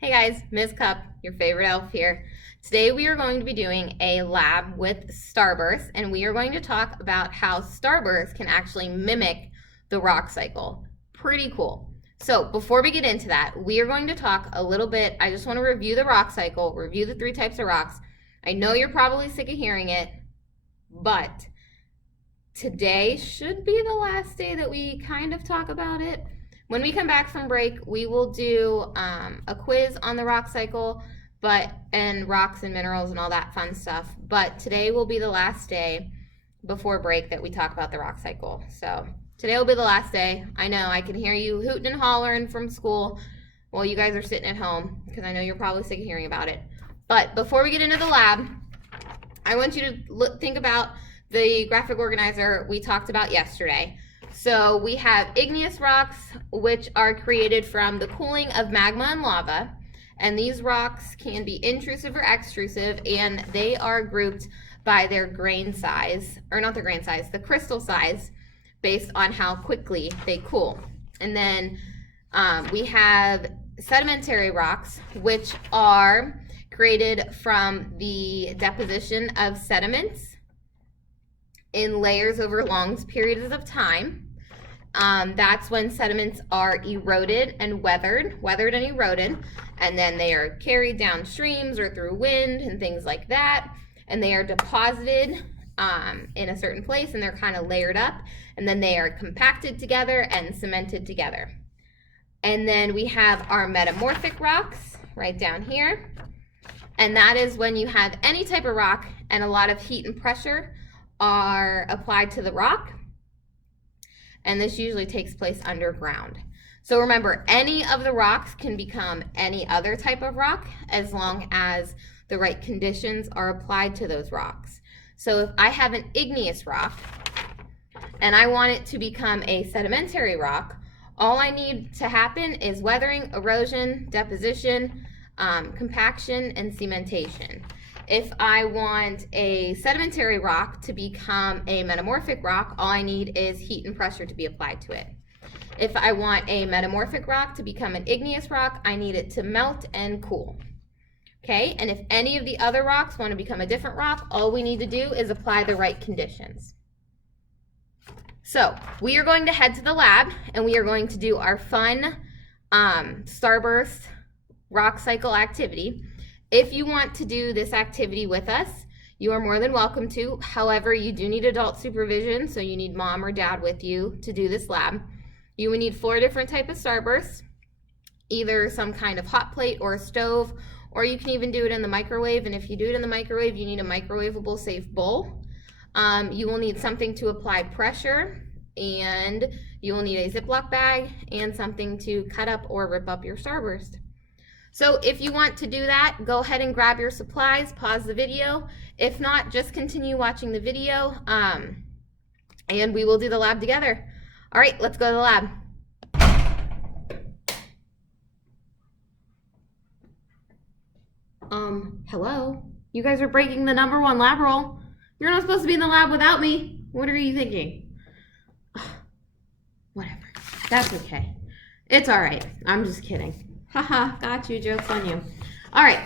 Hey guys, Ms. Cup, your favorite elf here. Today we are going to be doing a lab with Starbursts, and we are going to talk about how Starbursts can actually mimic the rock cycle. Pretty cool. So before we get into that, we are going to talk a little bit. I just want to review the rock cycle, review the 3 types of rocks. I know you're probably sick of hearing it, but today should be the last day that we kind of talk about it. When we come back from break, we will do a quiz on the rock cycle, and rocks and minerals and all that fun stuff. But today will be the last day before break that we talk about the rock cycle. So today will be the last day. I know I can hear you hooting and hollering from school while you guys are sitting at home because I know you're probably sick of hearing about it. But before we get into the lab, I want you to think about the graphic organizer we talked about yesterday. So we have igneous rocks, which are created from the cooling of magma and lava. And these rocks can be intrusive or extrusive, and they are grouped by their grain size, or not their grain size, the crystal size, based on how quickly they cool. And then we have sedimentary rocks, which are created from the deposition of sediments in layers over long periods of time. That's when sediments are eroded and weathered and eroded, and then they are carried down streams or through wind and things like that, and they are deposited in a certain place, and they're kind of layered up, and then they are compacted together and cemented together. And then we have our metamorphic rocks right down here, and that is when you have any type of rock and a lot of heat and pressure are applied to the rock. And this usually takes place underground. So remember, any of the rocks can become any other type of rock as long as the right conditions are applied to those rocks. So if I have an igneous rock and I want it to become a sedimentary rock, all I need to happen is weathering, erosion, deposition, compaction, and cementation. If I want a sedimentary rock to become a metamorphic rock, all I need is heat and pressure to be applied to it. If I want a metamorphic rock to become an igneous rock, I need it to melt and cool. Okay, and if any of the other rocks want to become a different rock, all we need to do is apply the right conditions. So we are going to head to the lab, and we are going to do our fun Starburst rock cycle activity. If you want to do this activity with us, you are more than welcome to. However, you do need adult supervision, so you need mom or dad with you to do this lab. You will need 4 different types of starbursts, either some kind of hot plate or a stove, or you can even do it in the microwave. And if you do it in the microwave, you need a microwavable safe bowl. You will need something to apply pressure, and you will need a Ziploc bag and something to cut up or rip up your starburst. So if you want to do that, go ahead and grab your supplies, pause the video. If not, just continue watching the video, and we will do the lab together. All right, let's go to the lab. Hello? You guys are breaking the #1 lab rule. You're not supposed to be in the lab without me. What are you thinking? Whatever. That's okay. It's all right. I'm just kidding. Haha, got you. Joke's on you. All right,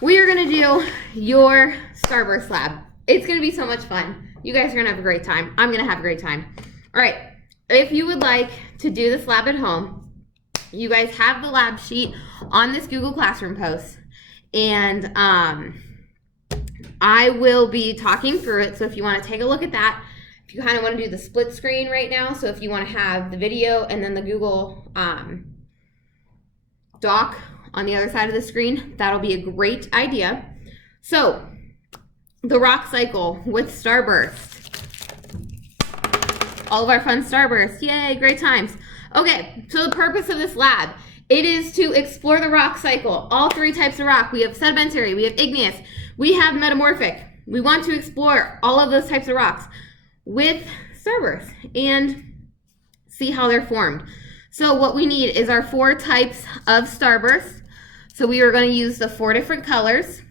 we are going to do your Starburst Lab. It's going to be so much fun. You guys are going to have a great time. I'm going to have a great time. All right, if you would like to do this lab at home, you guys have the lab sheet on this Google Classroom post, and I will be talking through it. So if you want to take a look at that, if you kind of want to do the split screen right now, so if you want to have the video and then the Google Doc on the other side of the screen, that'll be a great idea. So the rock cycle with Starburst, all of our fun Starbursts, yay, great times. Okay, so the purpose of this lab, it is to explore the rock cycle, all 3 types of rock. We have sedimentary, we have igneous, we have metamorphic. We want to explore all of those types of rocks with Starbursts and see how they're formed. So what we need is our 4 types of starbursts. So we are going to use the 4 different colors.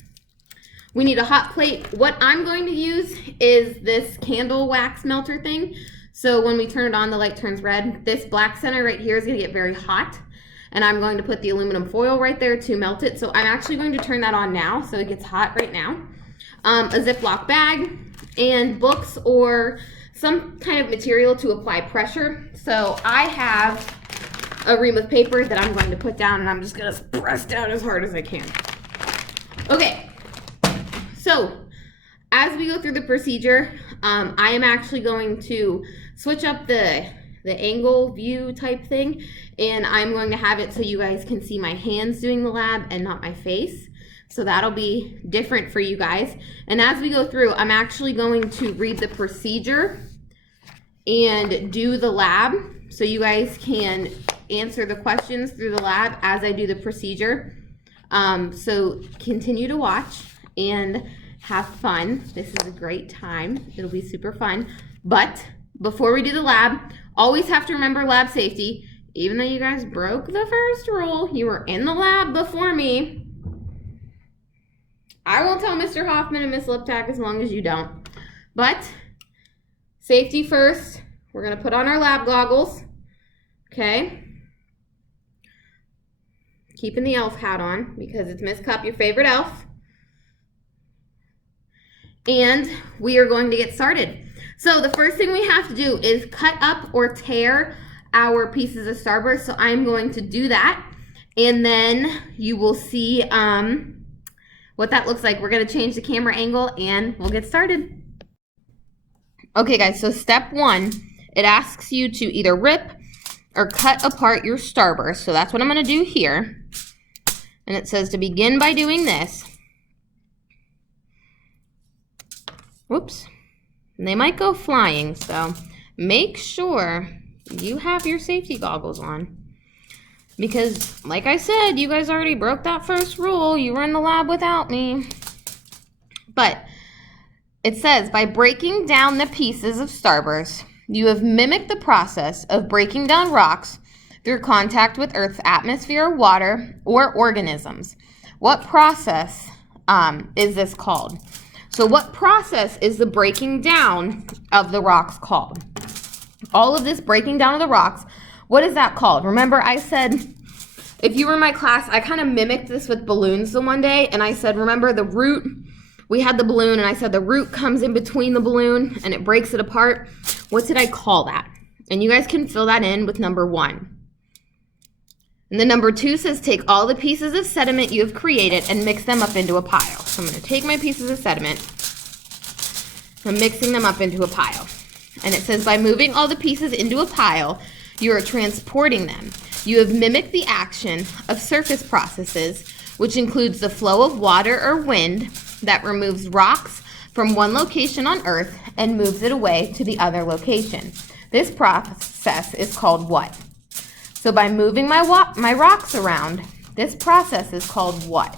We need a hot plate. What I'm going to use is this candle wax melter thing. So when we turn it on, the light turns red. This black center right here is going to get very hot. and I'm going to put the aluminum foil right there to melt it. So I'm actually going to turn that on now so it gets hot right now. A Ziploc bag and books or some kind of material to apply pressure. So I have a ream of paper that I'm going to put down, and I'm just gonna press down as hard as I can. Okay, so as we go through the procedure, I am actually going to switch up the angle view type thing, and I'm going to have it so you guys can see my hands doing the lab and not my face. So that'll be different for you guys. And as we go through, I'm actually going to read the procedure and do the lab so you guys can answer the questions through the lab as I do the procedure. So continue to watch and have fun. This is a great time. It'll be super fun. But before we do the lab, always have to remember lab safety. Even though you guys broke the first rule, you were in the lab before me. I won't tell Mr. Hoffman and Miss Liptak as long as you don't. But safety first. We're going to put on our lab goggles. Okay. Keeping the elf hat on because it's Miss Cup, your favorite elf. And we are going to get started. So the first thing we have to do is cut up or tear our pieces of Starburst. So I'm going to do that. And then you will see what that looks like. We're going to change the camera angle and we'll get started. Okay guys, so step one, it asks you to either rip or cut apart your Starburst. So that's what I'm going to do here. And it says to begin by doing this. Whoops. And they might go flying, so make sure you have your safety goggles on. Because, like I said, you guys already broke that first rule. You were in the lab without me. But it says, by breaking down the pieces of Starburst, you have mimicked the process of breaking down rocks through contact with Earth's atmosphere, water, or organisms. What process is this called? So what process is the breaking down of the rocks called? All of this breaking down of the rocks, what is that called? Remember I said, if you were in my class, I kind of mimicked this with balloons the one day, and I said, remember the root? We had the balloon, and I said the root comes in between the balloon, and it breaks it apart. What did I call that? And you guys can fill that in with number 1. And then number 2 says take all the pieces of sediment you have created and mix them up into a pile. So I'm going to take my pieces of sediment. I'm mixing them up into a pile. And it says by moving all the pieces into a pile, you are transporting them. You have mimicked the action of surface processes, which includes the flow of water or wind that removes rocks from one location on Earth and moves it away to the other location. This process is called what? So by moving my rocks around, this process is called what?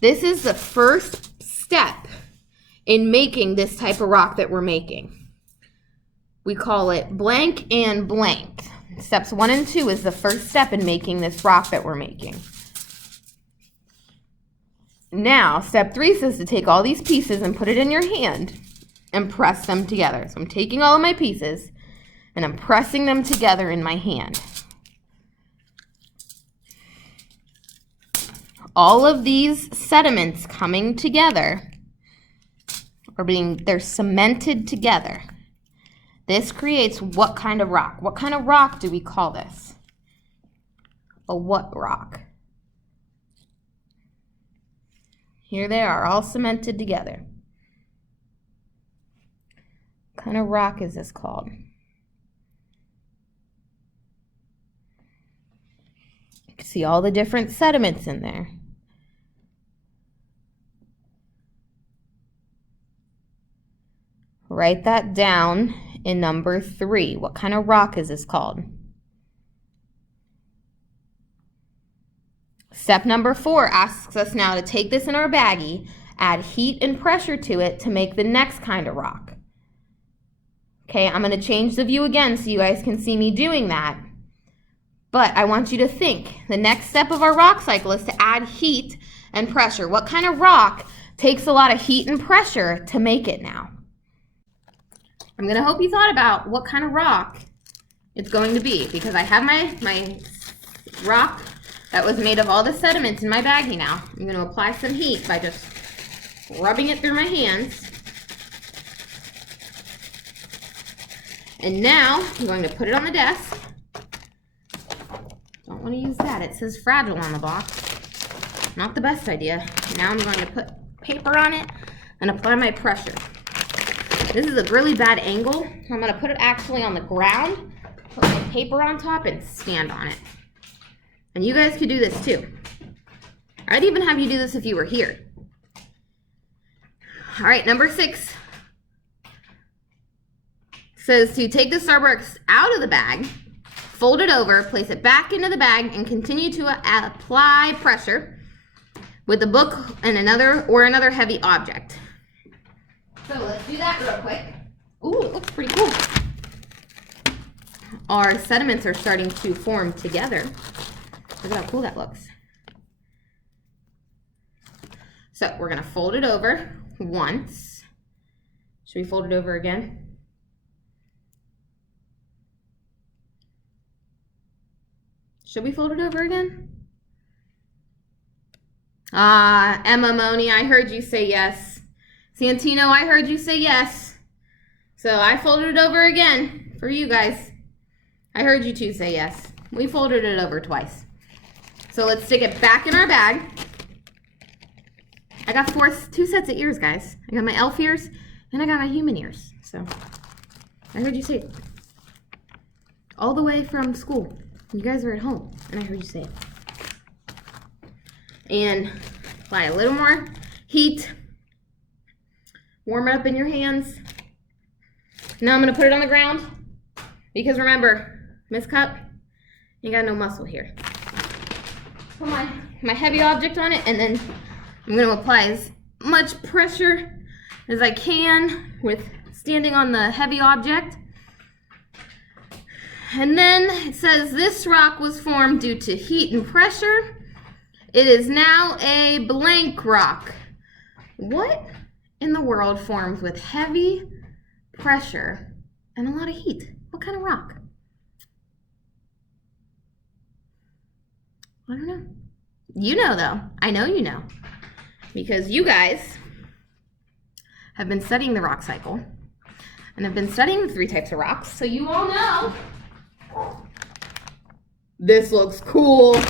This is the first step in making this type of rock that we're making. We call it blank and blank. Steps 1 and 2 is the first step in making this rock that we're making. Now, step 3 says to take all these pieces and put it in your hand and press them together. So I'm taking all of my pieces and I'm pressing them together in my hand. All of these sediments coming together they're cemented together. This creates what kind of rock? What kind of rock do we call this? A what rock? Here they are, all cemented together. What kind of rock is this called? You can see all the different sediments in there. Write that down in number 3. What kind of rock is this called? Step number 4 asks us now to take this in our baggie, add heat and pressure to it to make the next kind of rock. Okay, I'm going to change the view again so you guys can see me doing that. But I want you to think, the next step of our rock cycle is to add heat and pressure. What kind of rock takes a lot of heat and pressure to make it now? I'm going to hope you thought about what kind of rock it's going to be, because I have my rock that was made of all the sediments in my baggie now. I'm going to apply some heat by just rubbing it through my hands. And now I'm going to put it on the desk. Don't want to use that. It says fragile on the box. Not the best idea. Now I'm going to put paper on it and apply my pressure. This is a really bad angle. I'm going to put it actually on the ground, put my paper on top, and stand on it. And you guys could do this too. I'd even have you do this if you were here. All right, number 6 says to take the Starbursts out of the bag, fold it over, place it back into the bag, and continue to apply pressure with a book and another heavy object. So let's do that real quick. Ooh, it looks pretty cool. Our sediments are starting to form together. Look at how cool that looks. So we're gonna fold it over once. Should we fold it over again? Should we fold it over again? Emma Moni, I heard you say yes. Santino, I heard you say yes. So I folded it over again for you guys. I heard you two say yes. We folded it over twice. So let's stick it back in our bag. I got 2 sets of ears, guys. I got my elf ears and I got my human ears. So I heard you say it. All the way from school. You guys are at home and I heard you say it. And apply a little more heat. Warm it up in your hands. Now I'm going to put it on the ground because remember, Miss Cup, you got no muscle here. Put my heavy object on it and then I'm going to apply as much pressure as I can with standing on the heavy object. And then it says this rock was formed due to heat and pressure. It is now a blank rock. What in the world forms with heavy pressure and a lot of heat? What kind of rock? I don't know. You know though. I know you know. Because you guys have been studying the rock cycle and have been studying the 3 types of rocks. So you all know this looks cool.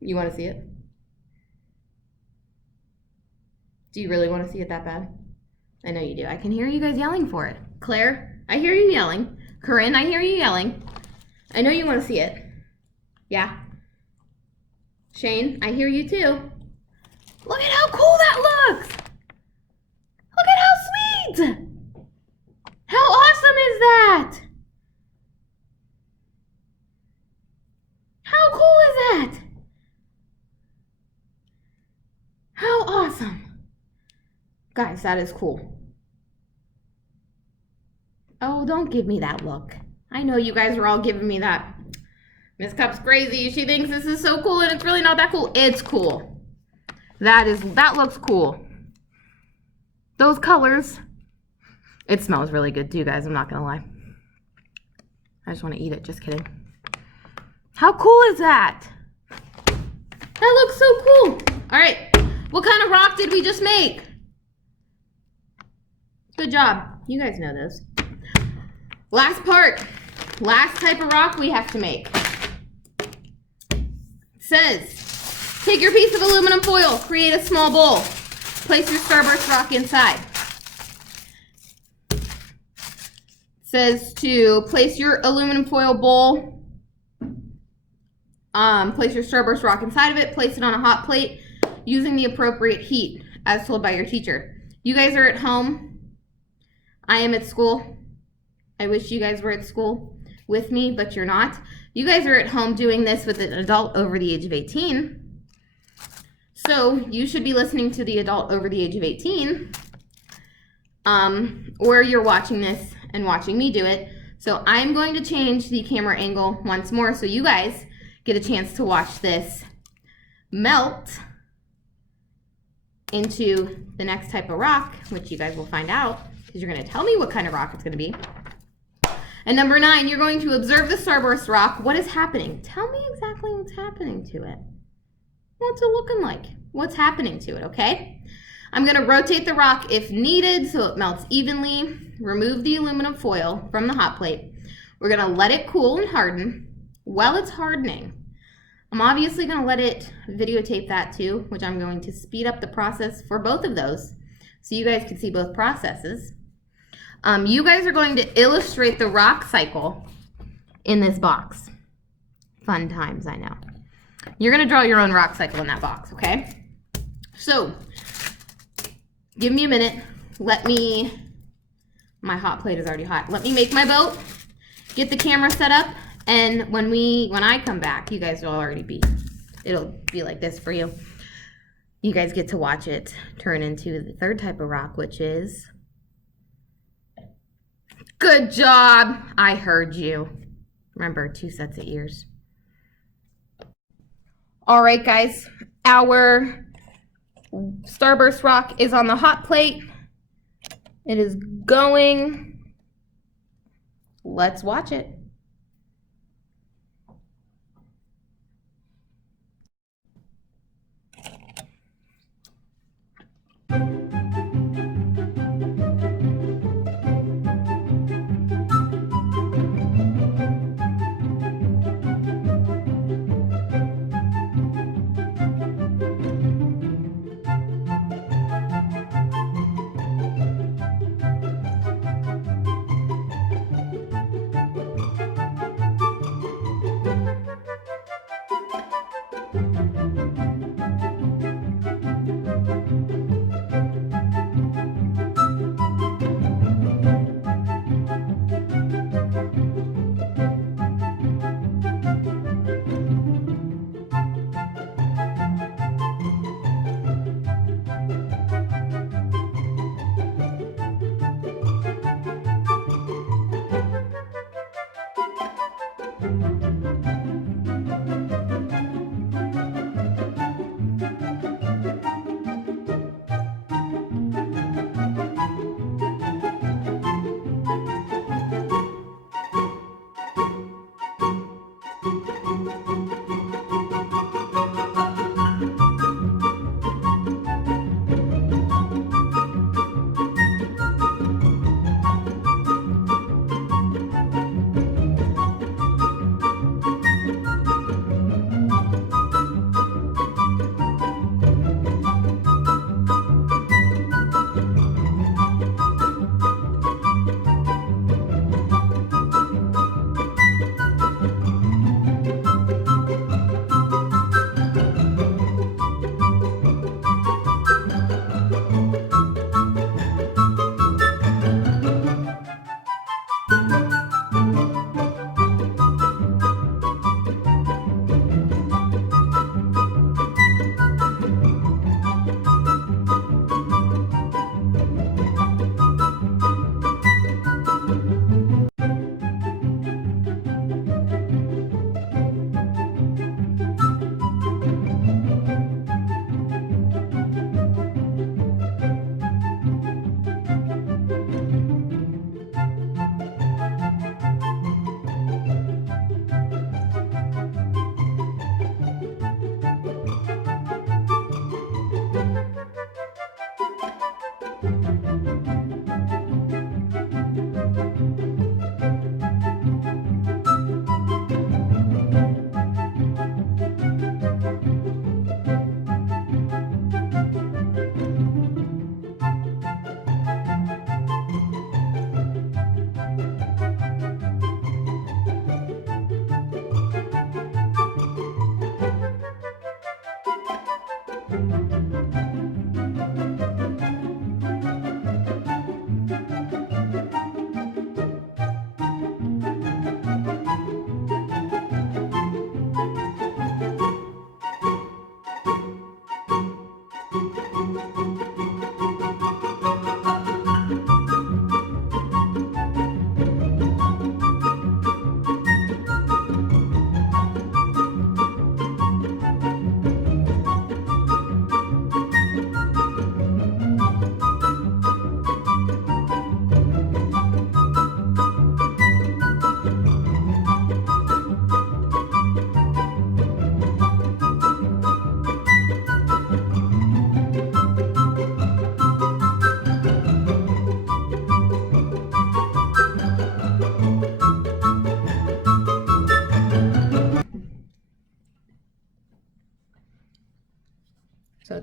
You want to see it? Do you really want to see it that bad? I know you do. I can hear you guys yelling for it. Claire, I hear you yelling. Corinne, I hear you yelling. I know you want to see it. Yeah? Shane, I hear you too. Look at how cool that looks! Look at how sweet! How awesome is that? How cool is that? How awesome. Guys, that is cool. Oh, don't give me that look. I know you guys are all giving me that. Miss Cup's crazy. She thinks this is so cool and it's really not that cool. It's cool. That looks cool. Those colors. It smells really good too, guys. I'm not gonna lie. I just want to eat it. Just kidding. How cool is that? That looks so cool. All right. What kind of rock did we just make? Good job. You guys know this. Last part. Last type of rock we have to make. It says, take your piece of aluminum foil, create a small bowl. Place your Starburst rock inside. It says to place your aluminum foil bowl, place your Starburst rock inside of it, place it on a hot plate using the appropriate heat as told by your teacher. You guys are at home. I am at school. I wish you guys were at school with me, but you're not. You guys are at home doing this with an adult over the age of 18. So you should be listening to the adult over the age of 18. Or you're watching this and watching me do it. So I'm going to change the camera angle once more so you guys get a chance to watch this melt into the next type of rock, which you guys will find out because you're going to tell me what kind of rock it's going to be. And number 9, you're going to observe the starburst rock. What is happening? Tell me exactly what's happening to it. What's it looking like? What's happening to it, okay? I'm going to rotate the rock if needed so it melts evenly. Remove the aluminum foil from the hot plate. We're going to let it cool and harden. While it's hardening, I'm obviously going to let it videotape that too, which I'm going to speed up the process for both of those so you guys can see both processes. You guys are going to illustrate the rock cycle in this box. Fun times, I know. You're going to draw your own rock cycle in that box, okay? So, give me a minute. My hot plate is already hot. Let me make my boat, get the camera set up, and when I come back, you guys will already it'll be like this for you. You guys get to watch it turn into the third type of rock, which is... Good job! I heard you. Remember, 2 sets of ears. All right, guys. Our starburst rock is on the hot plate. It is going. Let's watch it.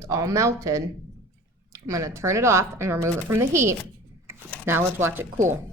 it's all melted. I'm gonna turn it off and remove it from the heat. Now let's watch it cool.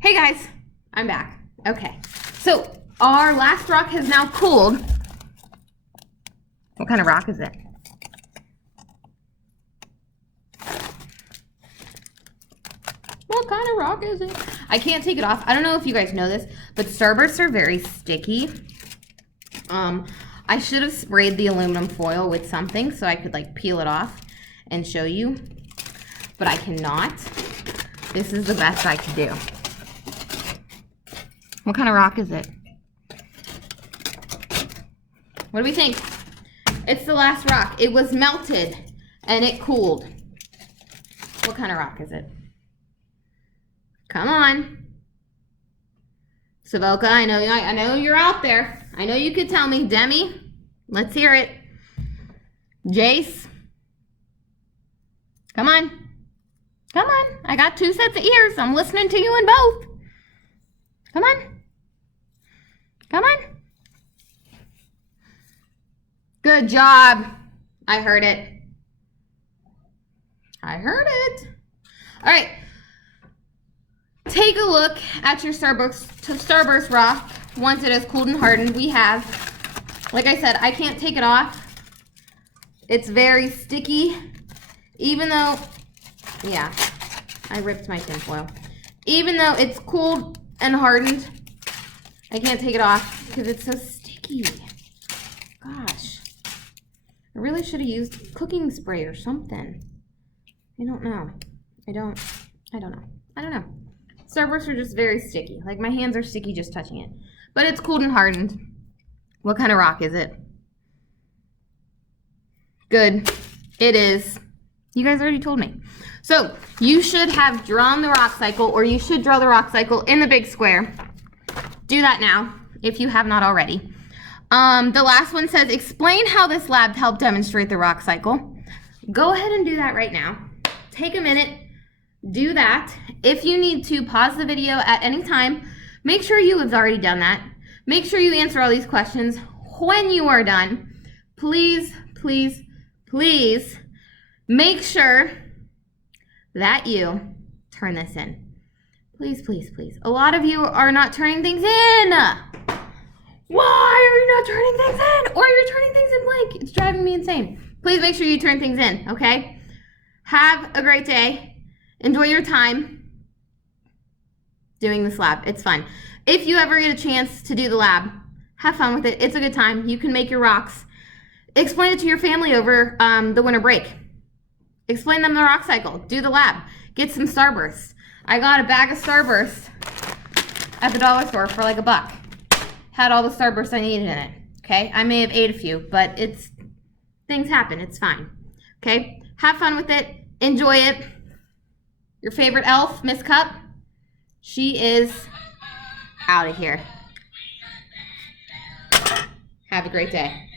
Hey guys, I'm back. Okay, so our last rock has now cooled. What kind of rock is it? What kind of rock is it? I can't take it off. I don't know if you guys know this, but Starbursts are very sticky. I should have sprayed the aluminum foil with something so I could like peel it off and show you, but I cannot. This is the best I could do. What kind of rock is it? What do we think? It's the last rock. It was melted and it cooled. What kind of rock is it? Come on. Savoca, I know you're out there. I know you could tell me. Demi, let's hear it. Jace. Come on. Come on. I got 2 sets of ears. I'm listening to you in both. Come on. Come on. Good job. I heard it. I heard it. All right. Take a look at your Starburst rock once it has cooled and hardened. We have, like I said, I can't take it off. It's very sticky. Even though, yeah, I ripped my tinfoil. Even though it's cooled and hardened, I can't take it off because it's so sticky. Gosh, I really should have used cooking spray or something. I don't know. I don't know. Starbursts are just very sticky. Like my hands are sticky just touching it. But it's cooled and hardened. What kind of rock is it? Good. It is. You guys already told me. So you should have drawn the rock cycle, or you should draw the rock cycle in the big square. Do that now if you have not already. The last one says, explain how this lab helped demonstrate the rock cycle. Go ahead and do that right now. Take a minute, do that. If you need to pause the video at any time, make sure you have already done that. Make sure you answer all these questions. When you are done, please, please, please make sure that you turn this in. Please, please, please. A lot of you are not turning things in. Why are you not turning things in? Or you're turning things in blank. It's driving me insane. Please make sure you turn things in, okay? Have a great day. Enjoy your time doing this lab. It's fun. If you ever get a chance to do the lab, have fun with it. It's a good time. You can make your rocks. Explain it to your family over the winter break. Explain them the rock cycle. Do the lab. Get some Starbursts. I got a bag of Starbursts at the dollar store for like $1. Had all the Starbursts I needed in it. Okay? I may have ate a few, but things happen. It's fine. Okay? Have fun with it. Enjoy it. Your favorite elf, Miss Cup, she is out of here. Have a great day.